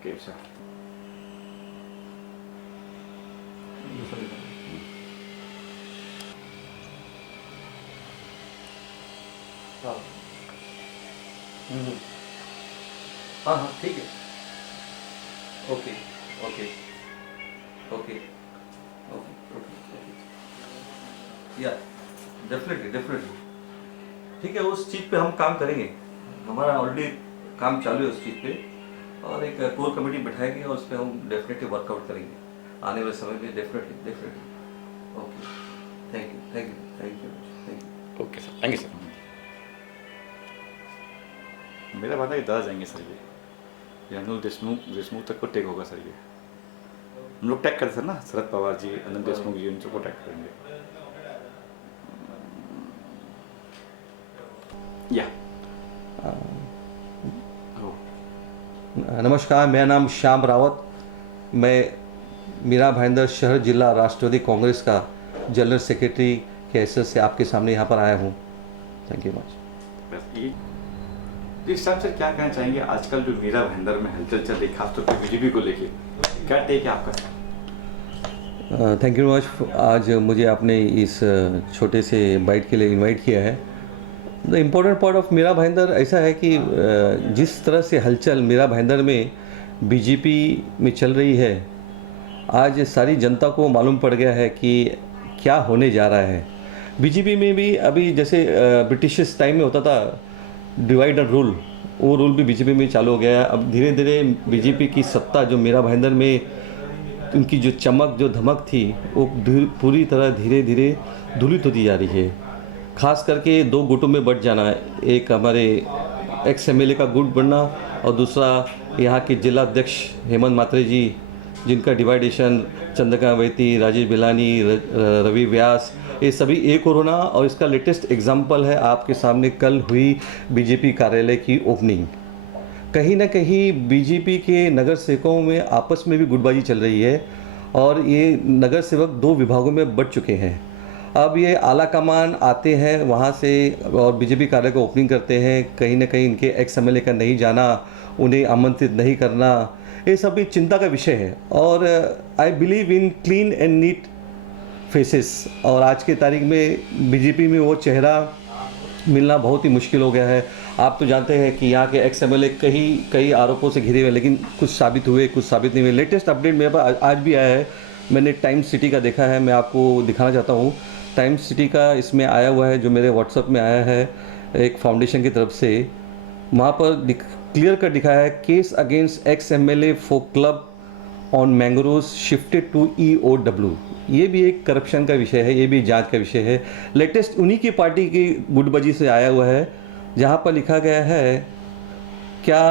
Okay sir. हाँ हाँ हाँ ठीक है। Okay okay okay okay okay या डेफिनेटली डेफिनेटली ठीक है, उस चीज़ पे हम काम करेंगे। हमारा ऑलरेडी काम चालू है उस चीज़ पे, और एक कोर कमेटी बैठाएंगे और उस पर हम डेफिनेटली वर्कआउट करेंगे आने वाले समय में। Definitely definitely okay. Thank you thank you thank you thank you. Okay sir, thank you sir. मेरा वादा ये दादा जाएंगे सर, ये अनिल देशमुख तक को टेक होगा सर। ये हम लोग टैग करते थे ना, शरद पवार जी, अनिल देशमुख जी, उनको टैग करेंगे। या नमस्कार, मेरा नाम श्याम रावत। मैं मीरा भाईंदर शहर जिला राष्ट्रवादी कांग्रेस का जनरल सेक्रेटरी के हैसियत से आपके सामने यहाँ पर आया हूँ। Thank you much. बस ये इस टाइम सर क्या कहना चाहेंगे, आजकल जो मीरा भाईंदर में हलचल चल रही, खासतौर पर बीजेपी को लेके, क्या टेक है आपका? Thank you much. आज मुझे आपने इस छोटे से बाइट के लिए इनवाइट किया है। The important part of Mira Bhayandar ऐसा है कि जिस तरह से हलचल मीरा भाईंदर में बीजेपी में चल रही है, आज सारी जनता को मालूम पड़ गया है कि क्या होने जा रहा है। बीजेपी में भी अभी जैसे ब्रिटिश टाइम में होता था डिवाइड एंड रूल, वो रूल भी बीजेपी में चालू हो गया है। अब धीरे धीरे बीजेपी की सत्ता जो मीरा भाईंदर में उनकी जो चमक जो धमक थी वो पूरी तरह धीरे धीरे धूलित होती जा रही है। खास करके दो गुटों में बंट जाना, एक हमारे एक्स एमएलए का गुट बनना और दूसरा यहाँ के जिला अध्यक्ष हेमंत मात्रे जी, जिनका डिवाइडेशन चंद्रकांत वैती, राजेश बिलानी, रवि व्यास, ये सभी एक और होना। और इसका लेटेस्ट एग्जाम्पल है आपके सामने कल हुई बीजेपी कार्यालय की ओपनिंग। कहीं ना कहीं बीजेपी के नगर सेवकों में आपस में भी गुटबाजी चल रही है और ये नगर सेवक दो विभागों में बंट चुके हैं। अब ये आला कमान आते हैं वहाँ से और बीजेपी कार्यालय को ओपनिंग करते हैं। कहीं ना कहीं इनके एक्स एमएलए का नहीं जाना, उन्हें आमंत्रित नहीं करना, ये सब भी चिंता का विषय है। और I believe in clean and neat faces, और आज के तारीख में बीजेपी में वो चेहरा मिलना बहुत ही मुश्किल हो गया है। आप तो जानते हैं कि यहाँ के एक्स एमएलए कई आरोपों से घिरे हुए, लेकिन कुछ साबित हुए कुछ साबित नहीं हुए। लेटेस्ट अपडेट मेरे पास आज भी आया है, मैंने टाइम्स सिटी का देखा है, मैं आपको दिखाना चाहता हूँ। टाइम्स सिटी का इसमें आया हुआ है, जो मेरे व्हाट्सएप में आया है एक फाउंडेशन की तरफ से। वहाँ पर क्लियर कर दिखाया है, case against ex MLA for club on mangrove shifted to EOW। ये भी एक करप्शन का विषय है, ये भी जांच का विषय है। लेटेस्ट उन्हीं की पार्टी की गुटबाजी से आया हुआ है, जहाँ पर लिखा गया है क्या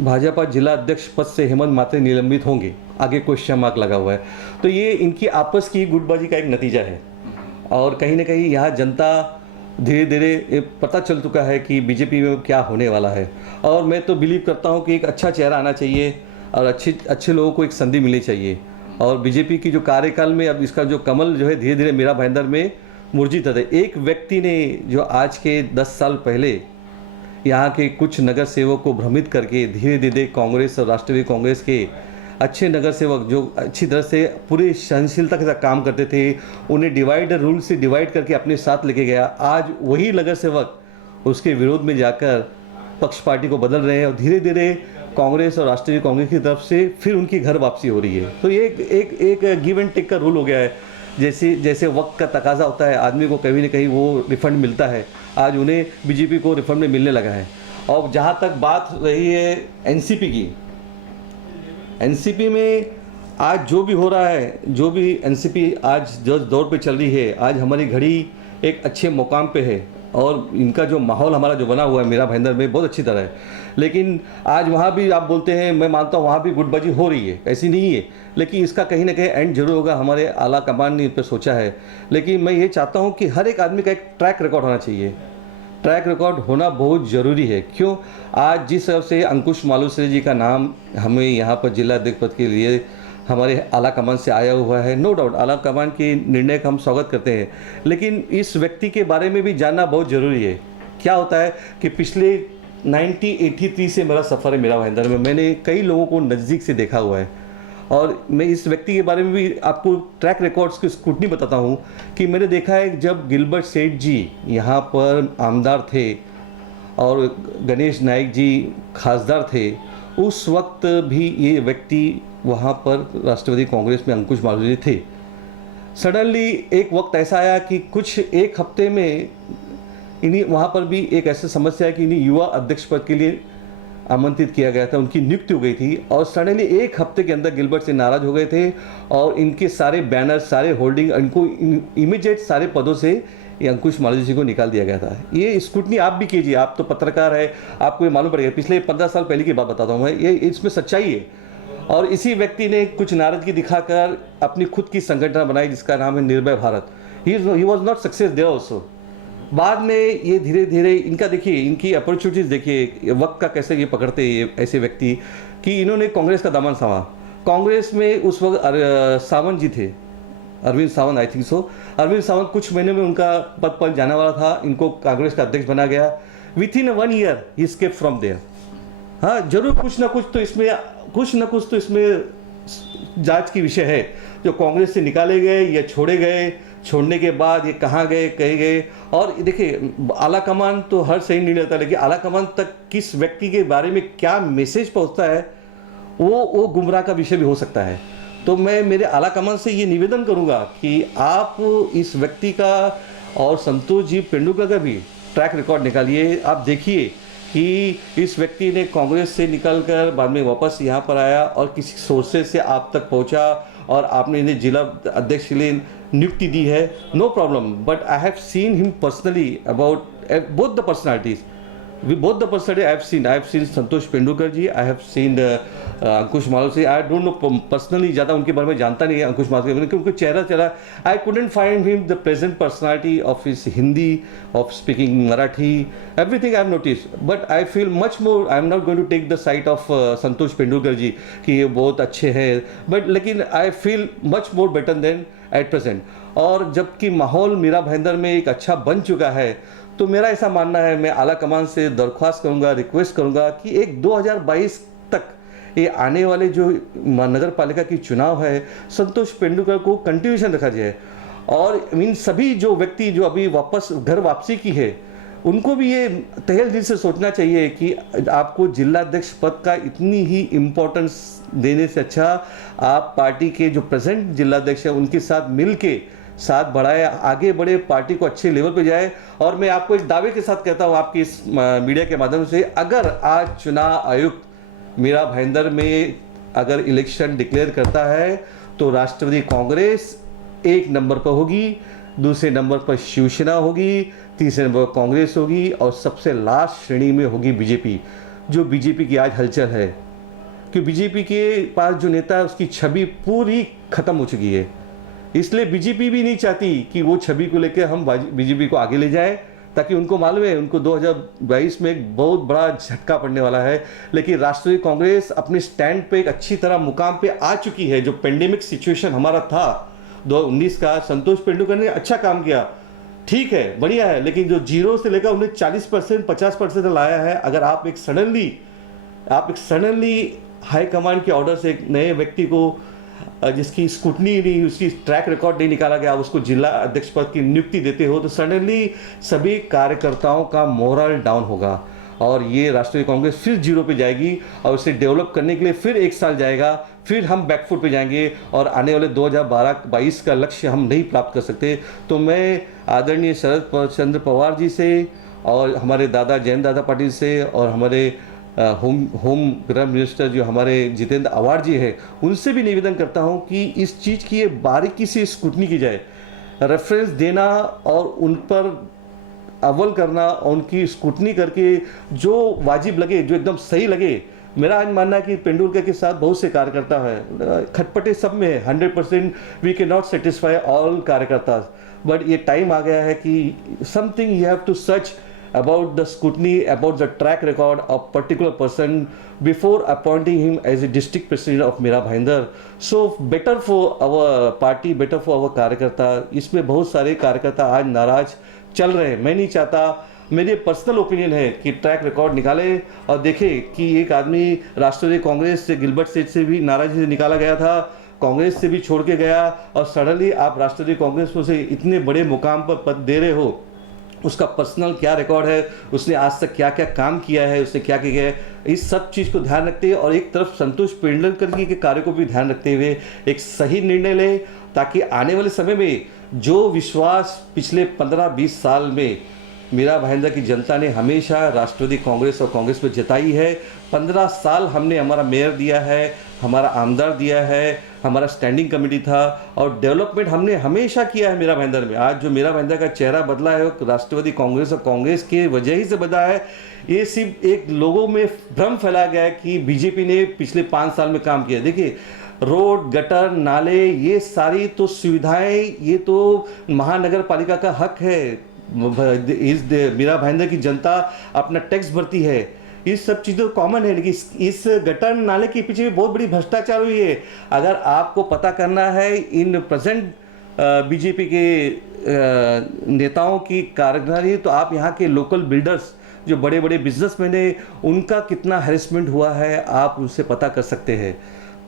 भाजपा जिला अध्यक्ष पद से हेमंत मात्रे निलंबित होंगे, आगे क्वेश्चन मार्क लगा हुआ है। तो ये इनकी आपस की गुटबाजी का एक नतीजा है। और कहीं ना कहीं यहाँ जनता धीरे धीरे पता चल चुका है कि बीजेपी में क्या होने वाला है। और मैं तो बिलीव करता हूँ कि एक अच्छा चेहरा आना चाहिए और अच्छे लोगों को एक संधि मिलनी चाहिए। और बीजेपी की जो कार्यकाल में अब इसका जो कमल जो है धीरे धीरे मीरा भाईंदर में मुरझित है। एक व्यक्ति ने जो आज के 10 साल पहले यहाँ के कुछ नगर सेवक को भ्रमित करके धीरे धीरे कांग्रेस और राष्ट्रवादी कांग्रेस के अच्छे नगर सेवक जो अच्छी तरह से पूरी सहनशीलता के साथ काम करते थे, उन्हें डिवाइड रूल से डिवाइड करके अपने साथ लेके गया। आज वही नगर सेवक उसके विरोध में जाकर पक्ष पार्टी को बदल रहे हैं और धीरे धीरे कांग्रेस और राष्ट्रीय कांग्रेस की तरफ से फिर उनकी घर वापसी हो रही है। तो ये एक गिव एंड टेक का रूल हो गया है। जैसे वक्त का तकाजा होता है, आदमी को कहीं ना कहीं वो रिफंड मिलता है। आज उन्हें बीजेपी को रिफंड में मिलने लगा है। और जहाँ तक बात रही है एनसीपी की, एनसीपी में आज जो भी हो रहा है, जो भी एनसीपी आज जो दौर पे चल रही है, आज हमारी घड़ी एक अच्छे मुकाम पे है और इनका जो माहौल हमारा जो बना हुआ है मीरा भाईंदर में बहुत अच्छी तरह है। लेकिन आज वहाँ भी आप बोलते हैं, मैं मानता हूँ वहाँ भी गुटबाजी हो रही है, ऐसी नहीं है, लेकिन इसका कहीं ना कहीं एंड जरूर होगा। हमारे आला कमान ने इस पर सोचा है। लेकिन मैं ये चाहता हूँ कि हर एक आदमी का एक ट्रैक रिकॉर्ड होना चाहिए। ट्रैक रिकॉर्ड होना बहुत ज़रूरी है। क्यों? आज जिस तरह से अंकुश मालूसरे जी का नाम हमें यहाँ पर जिला अध्यक्ष पद के लिए हमारे आला कमान से आया हुआ है, नो डाउट आला कमान के निर्णय का हम स्वागत करते हैं, लेकिन इस व्यक्ति के बारे में भी जानना बहुत ज़रूरी है। क्या होता है कि पिछले 1983 से मेरा सफ़र है मीरा भाईंदर में। मैंने कई लोगों को नज़दीक से देखा हुआ है और मैं इस व्यक्ति के बारे में भी आपको ट्रैक रिकॉर्ड्स की स्क्रूटनी बताता हूँ कि मैंने देखा है जब गिलबर्ट सेठ जी यहाँ पर आमदार थे और गणेश नायक जी खासदार थे, उस वक्त भी ये व्यक्ति वहाँ पर राष्ट्रवादी कांग्रेस में अंकुश मालवीय थे। सडनली एक वक्त ऐसा आया कि कुछ एक हफ्ते में इन्हीं वहाँ पर भी एक ऐसी समस्या है कि इन्हीं युवा अध्यक्ष पद के लिए आमंत्रित किया गया था, उनकी नियुक्ति हो गई थी और सडनली एक हफ्ते के अंदर गिलबर्ट से नाराज हो गए थे और इनके सारे बैनर, सारे होल्डिंग, इनको इमीडिएट सारे पदों से ये अंकुश मालवीय जी को निकाल दिया गया था। ये स्क्रूटनी आप भी कीजिए, आप तो पत्रकार है, आपको ये मालूम पड़ेगा। पिछले 15 साल पहले की बात बताता हूँ मैं, ये इसमें सच्चाई है। और इसी व्यक्ति ने कुछ नाराजगी दिखाकर अपनी खुद की संगठन बनाई जिसका नाम है Nirbhay Bharat. He was not success there also. बाद में ये धीरे धीरे इनका देखिए, इनकी अपॉर्चुनिटीज़ देखिए, वक्त का कैसे ये पकड़ते ये ऐसे व्यक्ति कि इन्होंने कांग्रेस का दामन थामा। कांग्रेस में उस वक्त सावंत जी थे, Arvind Sawant, I think so. Arvind Sawant कुछ महीने में उनका पद पर जाने वाला था, इनको कांग्रेस का अध्यक्ष बना गया। Within 1 year he escaped from there. हाँ, जरूर कुछ ना कुछ तो इसमें जांच की विषय है, जो कांग्रेस से निकाले गए या छोड़े गए, छोड़ने के बाद ये कहाँ गए, कहे गए। और देखिए, आला कमान तो हर सही नहीं रहता, लेकिन आला कमान तक किस व्यक्ति के बारे में क्या मैसेज पहुँचता है वो गुमराह का विषय भी हो सकता है। तो मैं मेरे आला कमान से ये निवेदन करूँगा कि आप इस व्यक्ति का और संतोष जी पेंडुलकर का भी ट्रैक रिकॉर्ड निकालिए। आप देखिए कि इस व्यक्ति ने कांग्रेस से निकलकर बाद में वापस यहाँ पर आया और किसी सोर्सेज से आप तक पहुँचा और आपने इन्हें जिला अध्यक्ष के लिए नियुक्ति दी है, no problem. But I have seen him personally about both the personalities. I have seen Santosh Pendulkar ji, I have seen Ankush Malviya. I don't know personally, ज़्यादा उनके बारे में जानता नहीं है अंकुश मालवीय, क्योंकि उनका चेहरा I couldn't find him the present personality of his Hindi, of speaking Marathi, everything I have noticed. But I feel much more, I am not going to take the side of संतोष पेंडुलकर जी कि ये बहुत अच्छे हैं, but लेकिन I feel much more better than at present. और जबकि माहौल मीरा भाईंदर में एक अच्छा बन चुका है, तो मेरा ऐसा मानना है, मैं आला कमान से दरख्वास्त करूंगा, रिक्वेस्ट करूंगा कि एक 2022 तक ये आने वाले जो नगर पालिका की चुनाव है, संतोष पेंडुलकर को कंटिन्यूशन रखा जाए। और इन सभी जो व्यक्ति जो अभी वापस घर वापसी की है, उनको भी ये तहे दिल से सोचना चाहिए कि आपको जिलाध्यक्ष पद का इतनी ही इम्पोर्टेंस देने से अच्छा आप पार्टी के जो प्रेजेंट जिलाध्यक्ष है उनके साथ मिल के साथ बढ़ाए, आगे बढ़े, पार्टी को अच्छे लेवल पे जाए। और मैं आपको एक दावे के साथ कहता हूँ आपकी इस मीडिया के माध्यम से, अगर आज चुनाव आयुक्त मीरा भाईंदर में अगर इलेक्शन डिक्लेयर करता है तो राष्ट्रवादी कांग्रेस 1 नंबर पर होगी, दूसरे नंबर पर शिवसेना होगी, तीसरे नंबर पर कांग्रेस होगी और सबसे लास्ट श्रेणी में होगी बीजेपी। जो बीजेपी की आज हलचल है, कि बीजेपी के पास जो नेता है उसकी छवि पूरी खत्म हो चुकी है। इसलिए बीजेपी भी नहीं चाहती कि वो छवि को लेकर हम बीजेपी को आगे ले जाए, ताकि उनको मालूम है उनको 2022 में एक बहुत बड़ा झटका पड़ने वाला है। लेकिन राष्ट्रीय कांग्रेस अपने स्टैंड पे एक अच्छी तरह मुकाम पे आ चुकी है। जो पेंडेमिक सिचुएशन हमारा था 2019 का, संतोष पेंडुलकर ने अच्छा काम किया, ठीक है, बढ़िया है, लेकिन जो 0 से लेकर उन्हें 40% 50% लाया है। अगर आप एक सडनली हाई कमांड के ऑर्डर से एक नए व्यक्ति को जिसकी स्क्रूटनी नहीं, उसकी ट्रैक रिकॉर्ड नहीं निकाला गया, उसको जिला अध्यक्ष पद की नियुक्ति देते हो, तो सडनली सभी कार्यकर्ताओं का मोरल डाउन होगा और ये राष्ट्रीय कांग्रेस फिर 0 पे जाएगी और उसे डेवलप करने के लिए फिर 1 साल जाएगा, फिर हम बैकफुट पे जाएंगे और आने वाले 2022 का लक्ष्य हम नहीं प्राप्त कर सकते। तो मैं आदरणीय शरद चंद्र पवार जी से और हमारे दादा जयंत दादा पाटिल से और हमारे होम गृह मिनिस्टर जो हमारे जितेंद्र आव्हाड जी है, उनसे भी निवेदन करता हूं कि इस चीज़ की बारीकी से स्क्रूटनी की जाए, रेफरेंस देना और उन पर अव्वल करना और उनकी स्क्रूटनी करके जो वाजिब लगे, जो एकदम सही लगे। मेरा आज मानना है कि पेंडुलकर के साथ बहुत से कार्यकर्ता है, खटपटे सब में है, 100% we can not satisfy all कार्यकर्ता, बट ये टाइम आ गया है कि something you have to search about the scrutiny, about the track record of particular person before appointing him as a district president of Mira Bhainder. So better for our party, better for our कार्यकर्ता। इसमें बहुत सारे कार्यकर्ता आज नाराज चल रहे हैं। मैं नहीं चाहता, मेरी पर्सनल ओपिनियन है कि ट्रैक रिकॉर्ड निकाले और देखे कि एक आदमी राष्ट्रीय कांग्रेस से गिलबर्ट सीट से भी नाराजगी से निकाला गया था, कांग्रेस से भी छोड़ के गया और सडनली आप राष्ट्रीय कांग्रेस को से इतने बड़े मुकाम पर पद दे रहे हो, उसका पर्सनल क्या रिकॉर्ड है, उसने आज तक क्या क्या काम किया है, उसने क्या किया है, इस सब चीज़ को ध्यान रखते हुए और एक तरफ संतोष पेंडुलकर जी के कार्य को भी ध्यान रखते हुए एक सही निर्णय ले, ताकि आने वाले समय में जो विश्वास पिछले 15-20 साल में मीरा भाईंदर की जनता ने हमेशा राष्ट्रवादी कांग्रेस और कांग्रेस पर जताई है, 15 साल हमने हमारा मेयर दिया है, हमारा आमदार दिया है, हमारा स्टैंडिंग कमेटी था और डेवलपमेंट हमने हमेशा किया है मीरा भाईंदर में। आज जो मीरा भाईंदर का चेहरा बदला है वो राष्ट्रवादी कांग्रेस और कांग्रेस की वजह ही से बदला है। ये सिर्फ एक लोगों में भ्रम फैला गया है कि बीजेपी ने पिछले 5 साल में काम किया। देखिए, रोड, गटर, नाले, ये सारी तो सुविधाएं, ये तो महानगर पालिका का हक है। इस मीरा भाईंदर की जनता अपना टैक्स भरती है, इस सब चीज़ें कॉमन है, लेकिन इस गटर नाले के पीछे भी बहुत बड़ी भ्रष्टाचार हुई है। अगर आपको पता करना है इन प्रेजेंट बीजेपी के नेताओं की कारगुजारी, तो आप यहाँ के लोकल बिल्डर्स जो बड़े बड़े बिजनेसमैन हैं उनका कितना हैरेसमेंट हुआ है आप उनसे पता कर सकते हैं।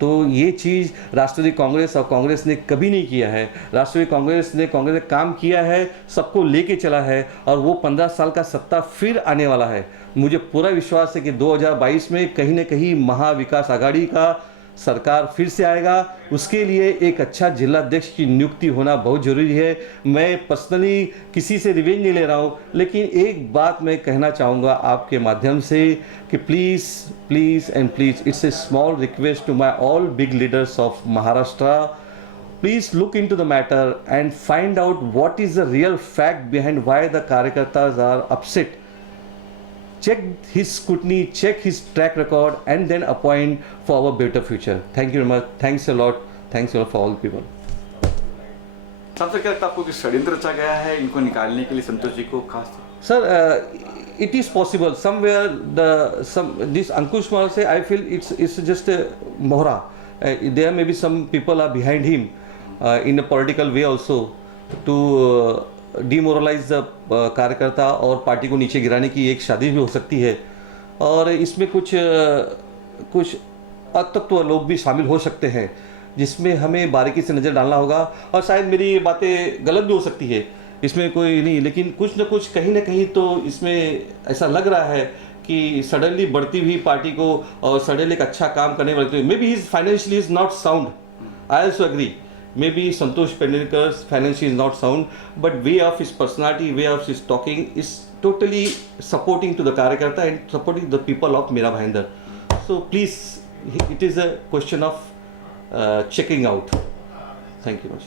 तो ये चीज़ राष्ट्रवादी कांग्रेस और कांग्रेस ने कभी नहीं किया है। राष्ट्रवादी कांग्रेस ने काम किया है, सबको लेके चला है और वो 15 साल का सत्ता फिर आने वाला है। मुझे पूरा विश्वास है कि 2022 में कहीं न कहीं महाविकास आघाड़ी का सरकार फिर से आएगा। उसके लिए एक अच्छा जिलाध्यक्ष की नियुक्ति होना बहुत ज़रूरी है। मैं पर्सनली किसी से रिवेंज नहीं ले रहा हूँ, लेकिन एक बात मैं कहना चाहूँगा आपके माध्यम से कि please please and please, it's a small request to my all big leaders of Maharashtra, please look into the matter and find out what is the real fact behind why the Karyakartas are upset. Check his scrutiny, check his track record, and then appoint for our better future. Thank you very much. Thanks a lot. Thanks a lot for all people. सबसे क्या लगता है आपको कि षड्यंत्र रचा गया है इनको निकालने के लिए संतोष जी को खास? Sir, it is possible somewhere. This Ankush Kumar say, I feel it's just a mohra. There may be some people are behind him in a political way also to demoralize the कार्यकर्ता और party को नीचे गिराने की एक साजिश भी हो सकती है। और इसमें कुछ अतत्व लोग भी शामिल हो सकते हैं, जिसमें हमें बारीकी से नज़र डालना होगा। और शायद मेरी ये बातें गलत भी हो सकती है, इसमें कोई नहीं, लेकिन कुछ न कुछ कहीं ना कहीं तो इसमें ऐसा लग रहा है कि सडनली बढ़ती हुई पार्टी को और सडनली एक अच्छा काम करने वाले, maybe his financially is not sound, I also agree, maybe Santosh Pendulkar's financially is not sound, but way of his personality, way of his talking is totally supporting to the Karyakarta and supporting the people of Meera Bhayandar. So please, it is a question of checking out. Thank you much.